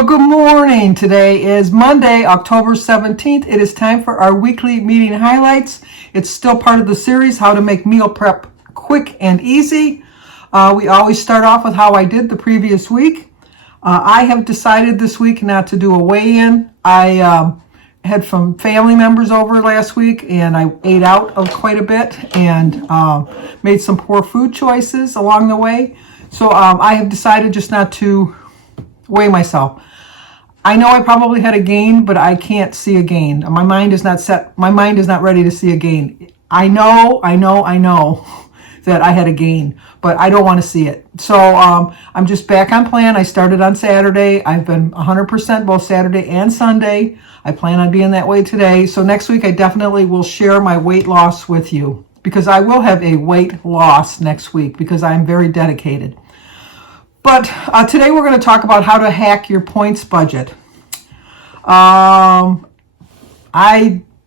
Well, good morning. Today is Monday, October 17th. It is time for our weekly meeting highlights. It's still part of the series, How to Make Meal Prep Quick and Easy. We always start off with how I did the previous week. I have decided this week not to do a weigh-in. I had some family members over last week, and I ate out of quite a bit and made some poor food choices along the way. So I have decided just not to weigh myself. I know I probably had a gain, but I can't see a gain. My mind is not set. My mind is not ready to see a gain. I know that I had a gain, but I don't want to see it. So I'm just back on plan. I started on Saturday. I've been 100% both Saturday and Sunday. I plan on being that way today. So next week I definitely will share my weight loss with you, because I will have a weight loss next week because I'm very dedicated. But today we're going to talk about how to hack your points budget. I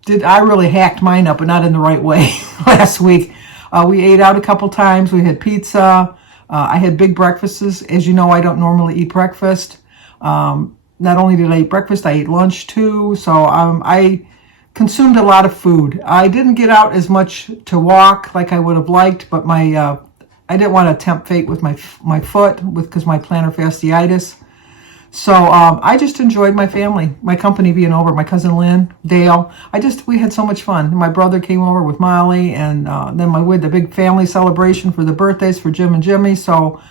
really hacked mine up, but not in the right way last week. We ate out a couple times. We had pizza. I had big breakfasts. As you know, I don't normally eat breakfast. Not only did I eat breakfast, I ate lunch too. So I consumed a lot of food. I didn't get out as much to walk like I would have liked, but I didn't want to tempt fate with my foot because my plantar fasciitis. So I just enjoyed my family, my company being over. My cousin Lynn, Dale. We had so much fun. My brother came over with Molly, and then we had the big family celebration for the birthdays for Jim and Jimmy. So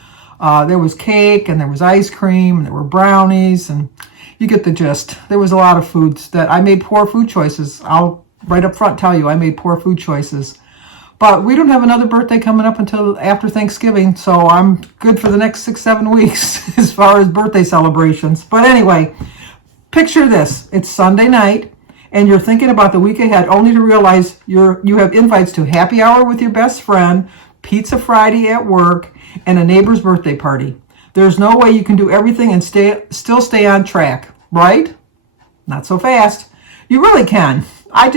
there was cake, and there was ice cream, and there were brownies, and you get the gist. There was a lot of foods that I made poor food choices. I'll right up front tell you I made poor food choices. But we don't have another birthday coming up until after Thanksgiving, so I'm good for the next 6-7 weeks as far as birthday celebrations. But anyway, picture this. It's Sunday night, and you're thinking about the week ahead, only to realize you have invites to happy hour with your best friend, Pizza Friday at work, and a neighbor's birthday party. There's no way you can do everything and still stay on track, right? Not so fast. You really can. I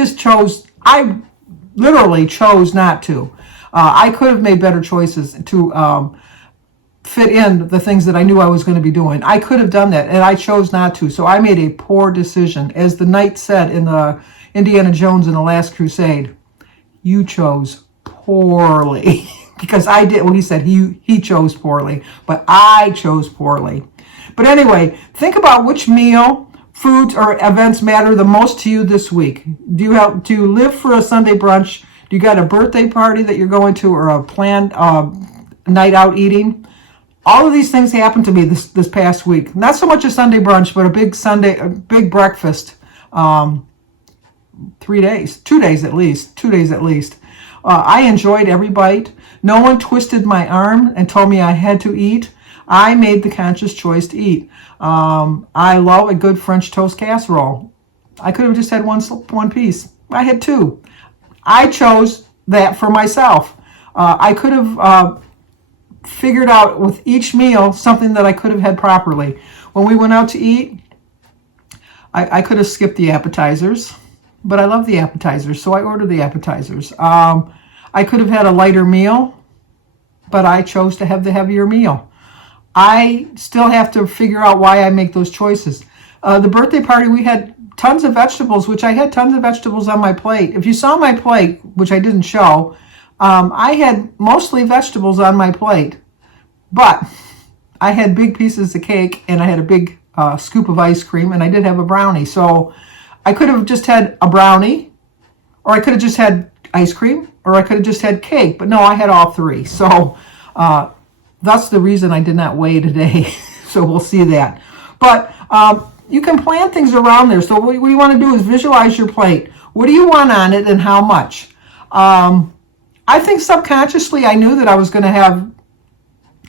literally chose not to. I could have made better choices to fit in the things that I knew I was going to be doing. I could have done that, and I chose not to. So I made a poor decision. As the knight said in the Indiana Jones in the Last Crusade, you chose poorly. Because I did, well, he said he chose poorly, but I chose poorly. But anyway, think about which meal, foods, or events matter the most to you this week. Do you live for a Sunday brunch? Do you got a birthday party that you're going to, or a planned night out eating? All of these things happened to me this past week. Not so much a Sunday brunch, but a big breakfast. 2 days at least. I enjoyed every bite. No one twisted my arm and told me I had to eat. I made the conscious choice to eat. I love a good French toast casserole. I could have just had one piece. I had two. I chose that for myself. I could have figured out with each meal something that I could have had properly. When we went out to eat, I could have skipped the appetizers, but I love the appetizers, so I ordered the appetizers. I could have had a lighter meal, but I chose to have the heavier meal. I still have to figure out why I make those choices. The birthday party, we had tons of vegetables, which I had tons of vegetables on my plate. If you saw my plate, which I didn't show, I had mostly vegetables on my plate. But I had big pieces of cake, and I had a big scoop of ice cream, and I did have a brownie. So I could have just had a brownie, or I could have just had ice cream, or I could have just had cake. But no, I had all three. So that's the reason I did not weigh today. So we'll see that. But you can plan things around there. So what you want to do is visualize your plate. What do you want on it and how much? I think subconsciously I knew that I was going to have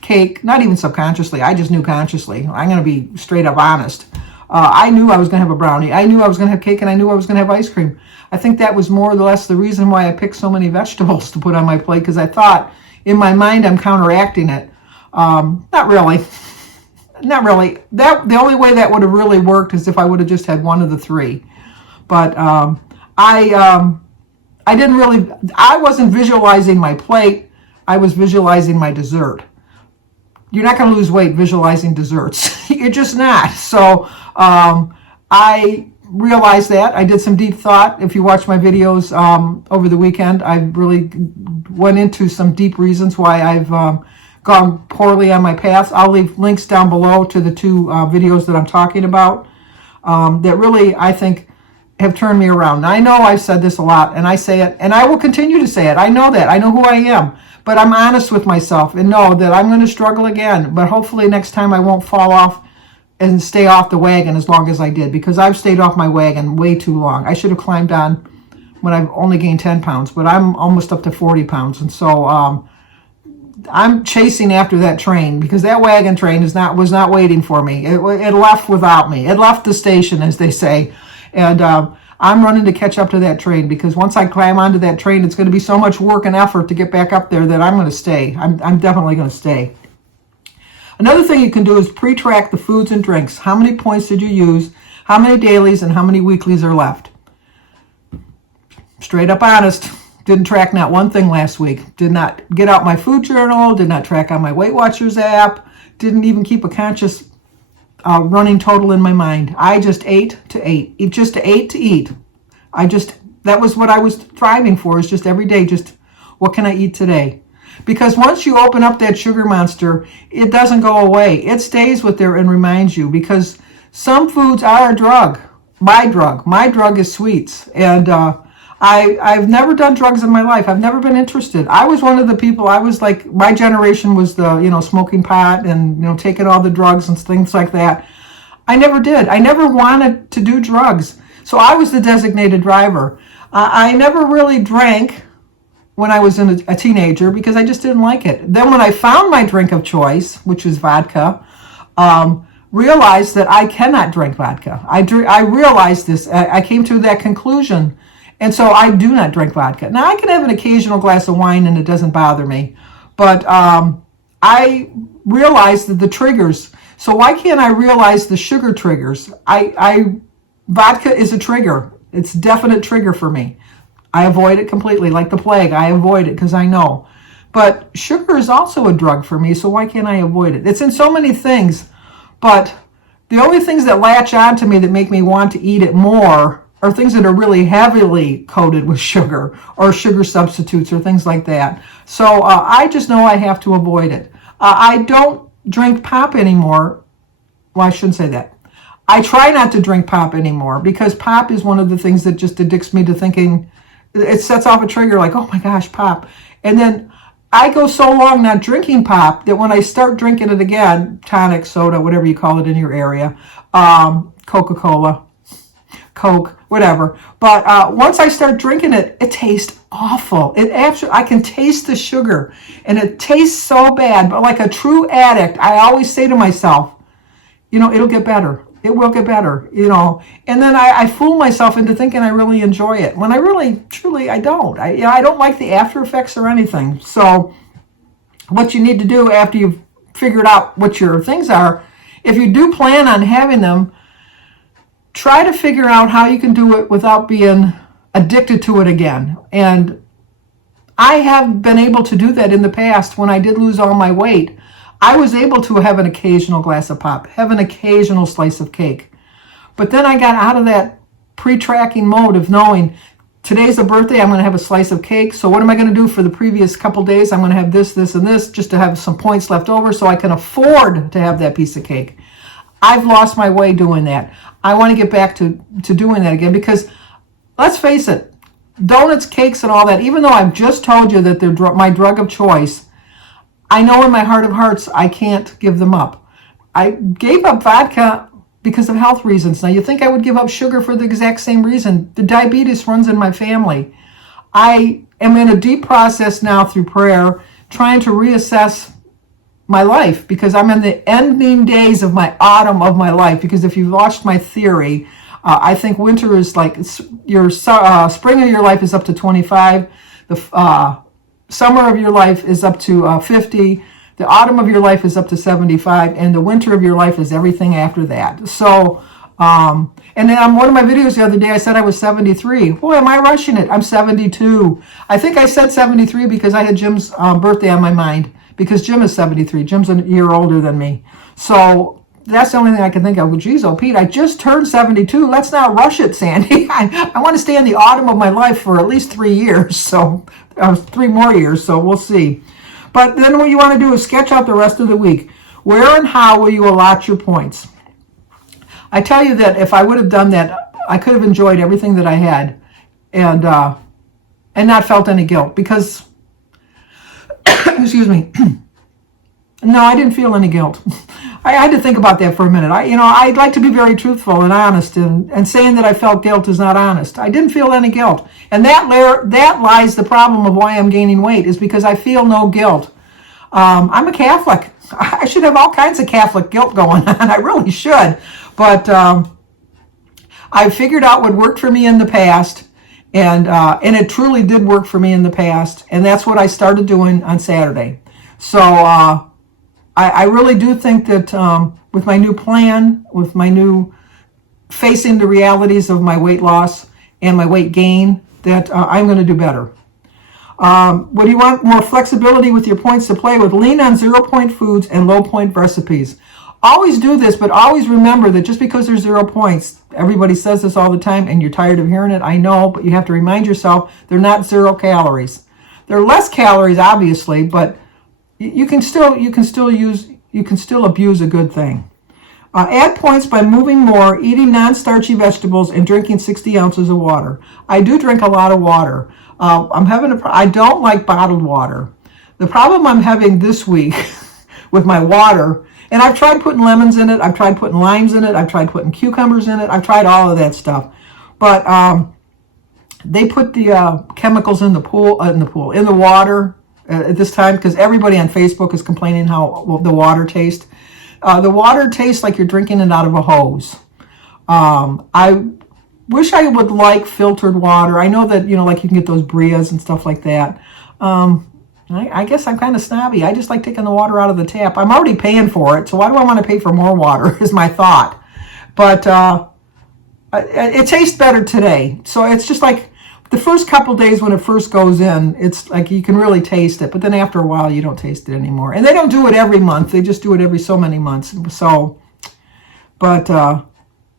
cake. Not even subconsciously. I just knew consciously. I'm going to be straight up honest. I knew I was going to have a brownie. I knew I was going to have cake, and I knew I was going to have ice cream. I think that was more or less the reason why I picked so many vegetables to put on my plate, because I thought in my mind I'm counteracting it. Not really. The only way that would have really worked is if I would have just had one of the three. But I wasn't visualizing my plate. I was visualizing my dessert. you're not going to lose weight visualizing desserts. You're just not. So I realized that. I did some deep thought. If you watch my videos over the weekend, I really went into some deep reasons why I've gone poorly on my path. I'll leave links down below to the two videos that I'm talking about that really, I think, have turned me around. Now, I know I've said this a lot, and I say it, and I will continue to say it. I know that. I know who I am. But I'm honest with myself and know that I'm going to struggle again. But hopefully next time I won't fall off and stay off the wagon as long as I did, because I've stayed off my wagon way too long. I should have climbed on when I've only gained 10 pounds, but I'm almost up to 40 pounds. And so I'm chasing after that train, because that wagon train was not waiting for me. It left without me. It left the station, as they say. And I'm running to catch up to that train, because once I climb onto that train, it's going to be so much work and effort to get back up there that I'm going to stay. I'm definitely going to stay. Another thing you can do is pre-track the foods and drinks. How many points did you use? How many dailies and how many weeklies are left? Straight up honest. Didn't track not one thing last week. Did not get out my food journal. Did not track on my Weight Watchers app. Didn't even keep a conscious running total in my mind. I just ate to eat. It just ate to eat. That was what I was striving for, is just every day, just what can I eat today? Because once you open up that sugar monster, it doesn't go away. It stays with there and reminds you, because some foods are a drug. My drug is sweets. And I've never done drugs in my life. I've never been interested. I was one of the people, I was like, my generation was the, smoking pot and, taking all the drugs and things like that. I never did. I never wanted to do drugs. So I was the designated driver. I never really drank when I was a teenager, because I just didn't like it. Then when I found my drink of choice, which was vodka, realized that I cannot drink vodka. I realized this. I came to that conclusion. And so I do not drink vodka. Now, I can have an occasional glass of wine and it doesn't bother me. But I realized that the triggers. So why can't I realize the sugar triggers? Vodka is a trigger. It's a definite trigger for me. I avoid it completely, like the plague. I avoid it because I know. But sugar is also a drug for me, so why can't I avoid it? It's in so many things. But the only things that latch on to me that make me want to eat it more are things that are really heavily coated with sugar, or sugar substitutes, or things like that. So I just know I have to avoid it. I don't drink pop anymore. Well, I shouldn't say that. I try not to drink pop anymore, because pop is one of the things that just addicts me to thinking. It sets off a trigger like, oh my gosh, pop. And then I go so long not drinking pop that when I start drinking it again, tonic, soda, whatever you call it in your area, Coca-Cola, Coke, whatever. But once I start drinking it, it tastes awful. I can taste the sugar, and it tastes so bad. But like a true addict, I always say to myself, it'll get better. It will get better, And then I fool myself into thinking I really enjoy it, when I really, truly, I don't. I don't like the after effects or anything. So what you need to do after you've figured out what your things are, if you do plan on having them, try to figure out how you can do it without being addicted to it again. And I have been able to do that in the past. When I did lose all my weight, I was able to have an occasional glass of pop, have an occasional slice of cake. But then I got out of that pre-tracking mode of knowing today's a birthday, I'm going to have a slice of cake. So what am I going to do for the previous couple days? I'm going to have this, this, and this, just to have some points left over so I can afford to have that piece of cake. I've lost my way doing that. I want to get back to doing that again, because let's face it, donuts, cakes, and all that, even though I've just told you that they're my drug of choice, I know in my heart of hearts I can't give them up. I gave up vodka because of health reasons. Now, you think I would give up sugar for the exact same reason. The diabetes runs in my family. I am in a deep process now through prayer, trying to reassess my life, because I'm in the ending days of my autumn of my life. Because if you've watched my theory, I think winter is like your spring of your life is up to 25. The summer of your life is up to 50. The autumn of your life is up to 75. And the winter of your life is everything after that. So, and then on one of my videos the other day, I said I was 73. Boy, am I rushing it. I'm 72. I think I said 73 because I had Jim's birthday on my mind. because Jim is 73. Jim's a year older than me. So that's the only thing I can think of. Well, geez, oh, Pete, I just turned 72. Let's not rush it, Sandy. I want to stay in the autumn of my life for at least 3 years. So 3 more years. So we'll see. But then what you want to do is sketch out the rest of the week. Where and how will you allot your points? I tell you that if I would have done that, I could have enjoyed everything that I had and not felt any guilt because, excuse me, no, I didn't feel any guilt. I had to think about that for a minute. I'd like to be very truthful and honest, and saying that I felt guilt is not honest. I didn't feel any guilt. And that lies the problem of why I'm gaining weight, is because I feel no guilt. I'm a Catholic. I should have all kinds of Catholic guilt going on. I really should. But I figured out what worked for me in the past, and it truly did work for me in the past, and that's what I started doing on Saturday. So I really do think that with my new plan, with my new facing the realities of my weight loss and my weight gain, that I'm going to do better. What do you want? More flexibility with your points to play with. Lean on 0-point foods and low-point recipes. Always do this, but always remember that just because there's 0 points, everybody says this all the time, and you're tired of hearing it, I know, but you have to remind yourself they're not 0 calories. They're less calories, obviously, but you can still abuse a good thing. Add points by moving more, eating non-starchy vegetables, and drinking 60 ounces of water. I do drink a lot of water. I don't like bottled water. The problem I'm having this week with my water, and I've tried putting lemons in it, I've tried putting limes in it, I've tried putting cucumbers in it, I've tried all of that stuff. But they put the chemicals in the water at this time, because everybody on Facebook is complaining how the water tastes. The water tastes like you're drinking it out of a hose. I wish I would like filtered water. I know that, like you can get those Brias and stuff like that. I guess I'm kind of snobby. I just like taking the water out of the tap. I'm already paying for it, so why do I want to pay for more water is my thought. But it tastes better today. So it's just like the first couple days when it first goes in, it's like you can really taste it. But then after a while, you don't taste it anymore. And they don't do it every month. They just do it every so many months. So, but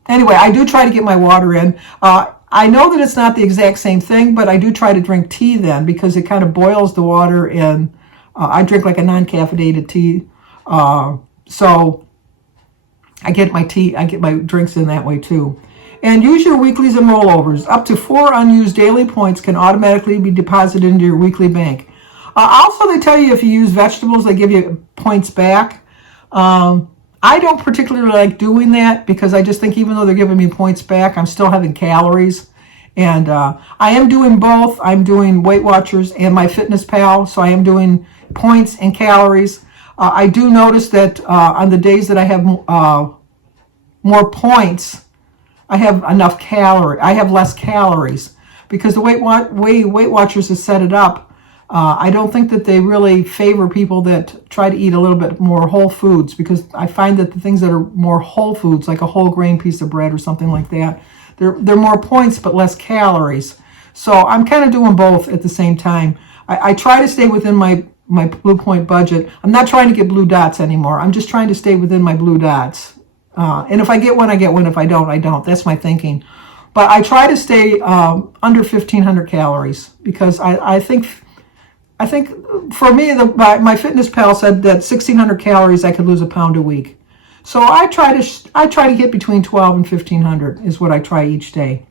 anyway, I do try to get my water in. I know that it's not the exact same thing, but I do try to drink tea then, because it kind of boils the water in. I drink like a non-caffeinated tea. So I get my drinks in that way too. And use your weeklies and rollovers. Up to 4 unused daily points can automatically be deposited into your weekly bank. Also, they tell you if you use vegetables, they give you points back. I don't particularly like doing that, because I just think even though they're giving me points back, I'm still having calories. And I am doing both. I'm doing Weight Watchers and my Fitness Pal, so I am doing points and calories. I do notice that on the days that I have more points, I have less calories, because the way Weight Watchers has set it up, I don't think that they really favor people that try to eat a little bit more whole foods, because I find that the things that are more whole foods, like a whole grain piece of bread or something like that, they're more points but less calories. So I'm kind of doing both at the same time. I try to stay within my Blue Point budget. I'm not trying to get blue dots anymore. I'm just trying to stay within my blue dots. And if I get one, I get one. If I don't, I don't. That's my thinking. But I try to stay under 1,500 calories, because I think for me, my Fitness Pal said that 1,600 calories I could lose a pound a week. So I try to get between 12 and 1,500 is what I try each day.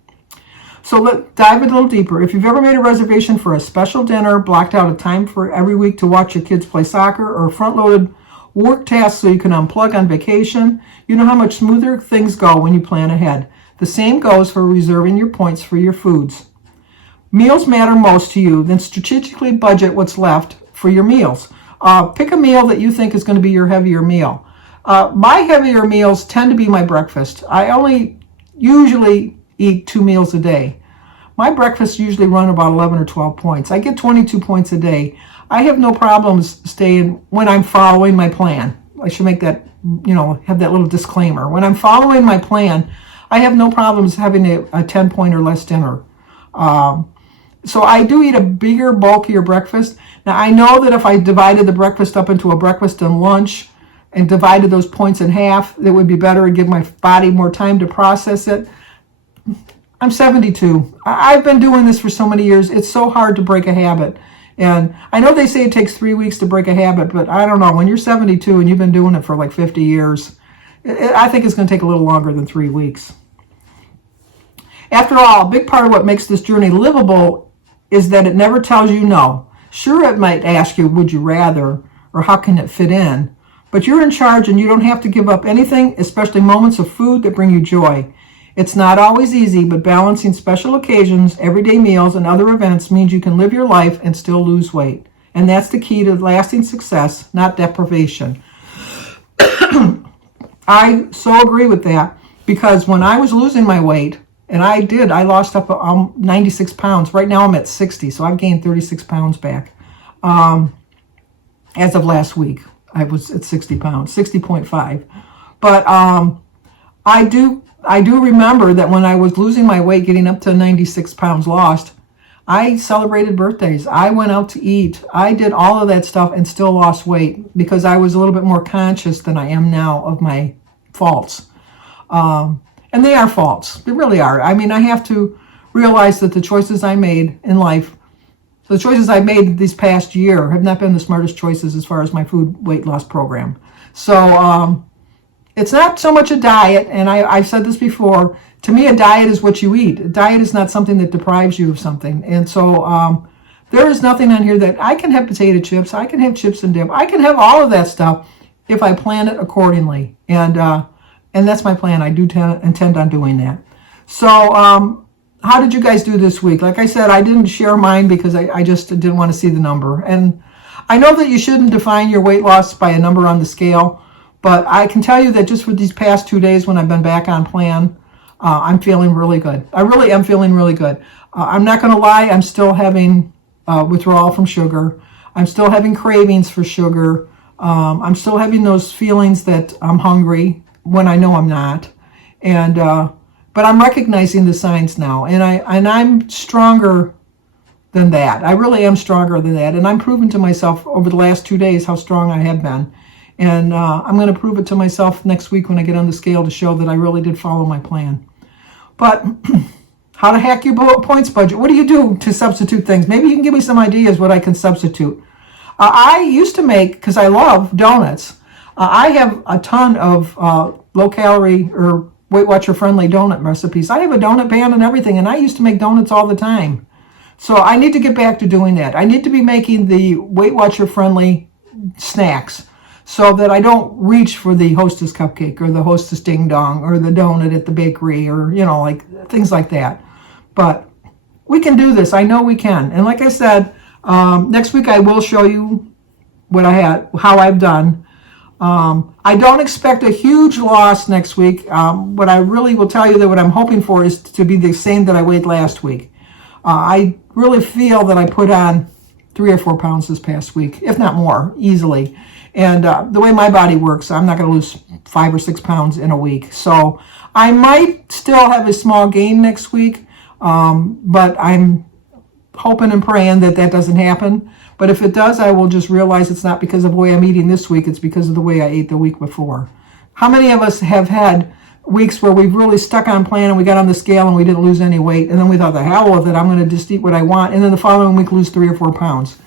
So let's dive a little deeper. If you've ever made a reservation for a special dinner, blocked out a time for every week to watch your kids play soccer, or front-loaded work tasks so you can unplug on vacation, you know how much smoother things go when you plan ahead. The same goes for reserving your points for your foods. Meals matter most to you, then strategically budget what's left for your meals. Pick a meal that you think is going to be your heavier meal. My heavier meals tend to be my breakfast. I only usually eat 2 meals a day. My breakfasts usually run about 11 or 12 points. I get 22 points a day. I have no problems staying when I'm following my plan. I should make that, have that little disclaimer. When I'm following my plan, I have no problems having a 10-point or less dinner. So I do eat a bigger, bulkier breakfast. Now, I know that if I divided the breakfast up into a breakfast and lunch and divided those points in half, it would be better and give my body more time to process it. I'm 72. I've been doing this for so many years. It's so hard to break a habit. And I know they say it takes 3 weeks to break a habit, but I don't know. When you're 72 and you've been doing it for like 50 years, I think it's going to take a little longer than 3 weeks. After all, a big part of what makes this journey livable is that it never tells you no. Sure, it might ask you, would you rather, or how can it fit in? But you're in charge and you don't have to give up anything, especially moments of food that bring you joy. It's not always easy, but balancing special occasions, everyday meals, and other events means you can live your life and still lose weight. And that's the key to lasting success, not deprivation. I so agree with that, because when I was losing my weight, and I lost up 96 pounds. Right now I'm at 60, so I've gained 36 pounds back. As of last week, I was at 60 pounds, 60.5. But I do remember that when I was losing my weight, getting up to 96 pounds lost, I celebrated birthdays. I went out to eat. I did all of that stuff and still lost weight because I was a little bit more conscious than I am now of my faults. And they are faults. They really are. I mean, I have to realize that the choices I made in life, the choices I made this past year have not been the smartest choices as far as my food weight loss program. So it's not so much a diet, and I've said this before. To me, a diet is what you eat. A diet is not something that deprives you of something. And so there is nothing on here that I can have potato chips, I can have chips and dip, I can have all of that stuff if I plan it accordingly. And that's my plan. I do intend on doing that. So how did you guys do this week? Like I said, I didn't share mine because I just didn't want to see the number. And I know that you shouldn't define your weight loss by a number on the scale, but I can tell you that just for these past 2 days when I've been back on plan, I'm feeling really good. I really am feeling really good. I'm not going to lie. I'm still having withdrawal from sugar. I'm still having cravings for sugar. I'm still having those feelings that I'm hungry when I know I'm not. And but I'm recognizing the signs now, and I'm stronger than that. I really am stronger than that, and I'm proving to myself over the last 2 days how strong I have been. And I'm going to prove it to myself next week when I get on the scale to show that I really did follow my plan. But how to hack your points budget? What do you do to substitute things? Maybe you can give me some ideas what I can substitute. I used to make, because I love donuts, I have a ton of low-calorie or Weight Watcher friendly donut recipes. I have a donut pan and everything, and I used to make donuts all the time. So I need to get back to doing that. I need to be making the Weight Watcher friendly snacks so that I don't reach for the Hostess cupcake or the Hostess ding dong or the donut at the bakery or, like things like that. But we can do this. I know we can. And like I said, next week I will show you how I've done. I don't expect a huge loss next week. What I really will tell you that what I'm hoping for is to be the same that I weighed last week. I really feel that I put on 3 or 4 pounds this past week, if not more, easily. And the way my body works, I'm not going to lose 5 or 6 pounds in a week. So I might still have a small gain next week, but I'm hoping and praying that doesn't happen. But if it does, I will just realize it's not because of the way I'm eating this week. It's because of the way I ate the week before. How many of us have had weeks where we've really stuck on plan and we got on the scale and we didn't lose any weight, and then we thought, the hell with it, I'm going to just eat what I want, and then the following week lose 3 or 4 pounds?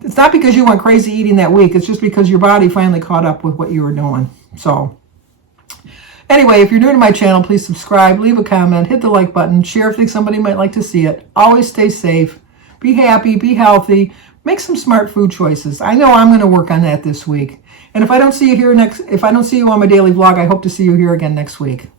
It's not because you went crazy eating that week. It's just because your body finally caught up with what you were doing. So anyway, if you're new to my channel, please subscribe, leave a comment, hit the like button, share if you think somebody might like to see it. Always stay safe. Be happy, be healthy, make some smart food choices. I know I'm going to work on that this week. And if I don't see you on my daily vlog, I hope to see you here again next week.